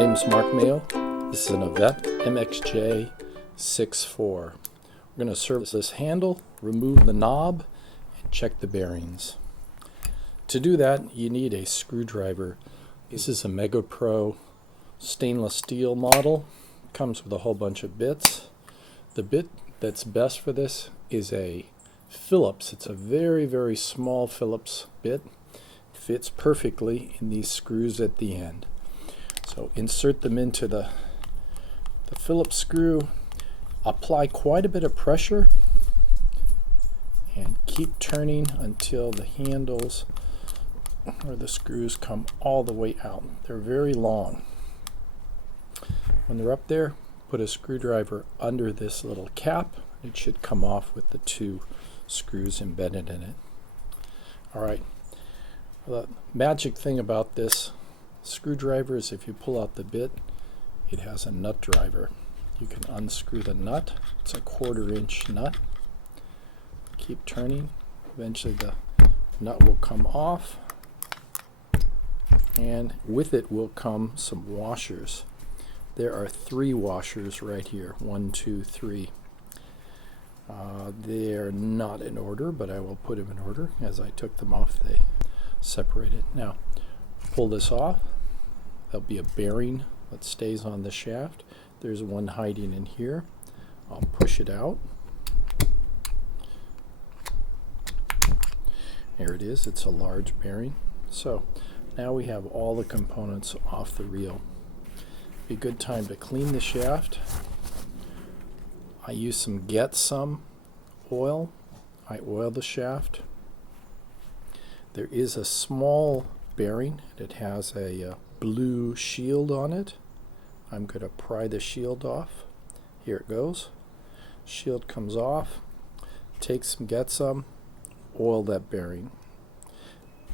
name's Mark Mayo. This is an Avet MXJ64. We're going to service this handle, remove the knob, and check the bearings. To do that, you need a screwdriver. This is a Mega Pro stainless steel model. Comes with a whole bunch of bits. The bit that's best for this is a Phillips. It's a very, very small Phillips bit. Fits perfectly in these screws at the end. So insert them into the Phillips screw, apply quite a bit of pressure, and keep turning until the handles or the screws come all the way out. They're very long. When they're up there, put a screwdriver under this little cap. It should come off with the two screws embedded in it. Alright, the magic thing about this screwdriver is if you pull out the bit, it has a nut driver. You can unscrew the nut. It's a 1/4 inch nut. Keep turning. Eventually the nut will come off, and with it will come some washers. There are 3 washers right here. 1, 2, 3. They're not in order, but I will put them in order. As I took them off, they separated. Now, pull this off. There'll be a bearing that stays on the shaft. There's one hiding in here. I'll push it out. There it is. It's a large bearing. So now we have all the components off the reel. Be a good time to clean the shaft. I use some Get Some oil. I oil the shaft. There is a small bearing. It has a blue shield on it. I'm going to pry the shield off. Here it goes. Shield comes off. Take some Get Some. Oil that bearing.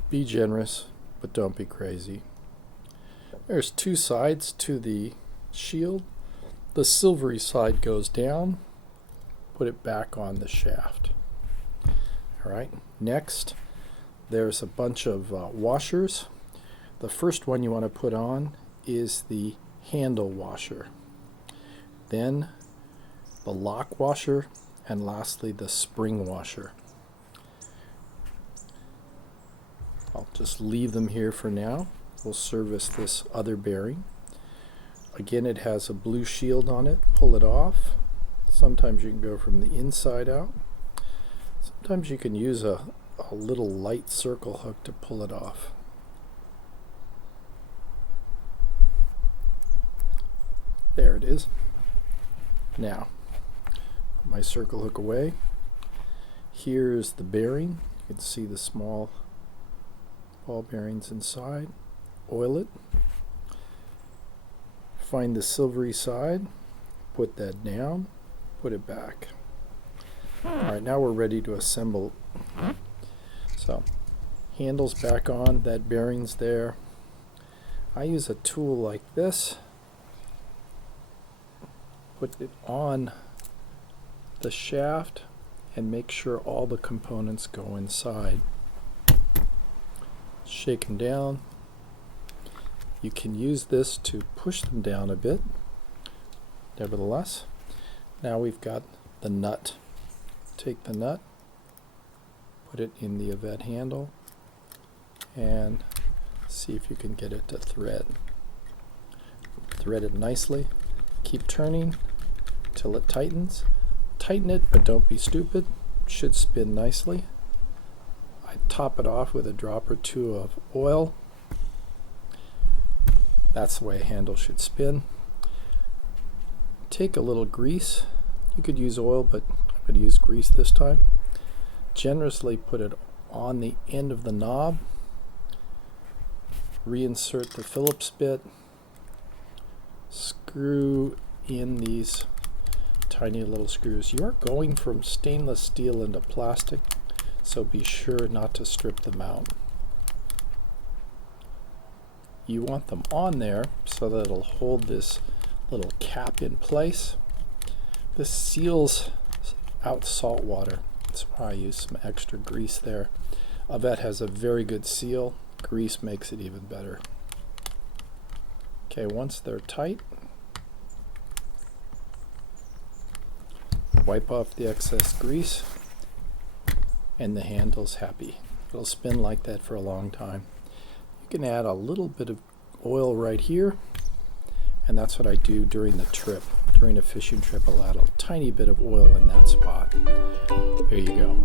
Be generous, but don't be crazy. There's 2 sides to the shield. The silvery side goes down. Put it back on the shaft. Alright, next there's a bunch of washers. The first one you want to put on is the handle washer. Then the lock washer, and lastly the spring washer. I'll just leave them here for now. We'll service this other bearing. Again, it has a blue shield on it. Pull it off. Sometimes you can go from the inside out. Sometimes you can use a little light circle hook to pull it off. There it is. Now, put my circle hook away. Here's the bearing. You can see the small ball bearings inside. Oil it. Find the silvery side. Put that down. Put it back. Alright, now we're ready to assemble. So, handles back on, that bearing's there. I use a tool like this. Put it on the shaft and make sure all the components go inside. Shake them down. You can use this to push them down a bit. Nevertheless, now we've got the nut. Take the nut, put it in the Avet handle, and see if you can get it to thread. Thread it nicely. Keep turning till it tightens. Tighten it, but don't be stupid. It should spin nicely. I top it off with a drop or 2 of oil. That's the way a handle should spin. Take a little grease. You could use oil, but I'm going to use grease this time. Generously put it on the end of the knob. Reinsert the Phillips bit. Screw in these tiny little screws. You are going from stainless steel into plastic, so be sure not to strip them out. You want them on there so that it'll hold this little cap in place. This seals out salt water. That's why I use some extra grease there. Avet has a very good seal. Grease makes it even better. Okay, once they're tight, wipe off the excess grease, and the handle's happy. It'll spin like that for a long time. You can add a little bit of oil right here, and that's what I do during the trip. During a fishing trip, I'll add a tiny bit of oil in that spot. There you go.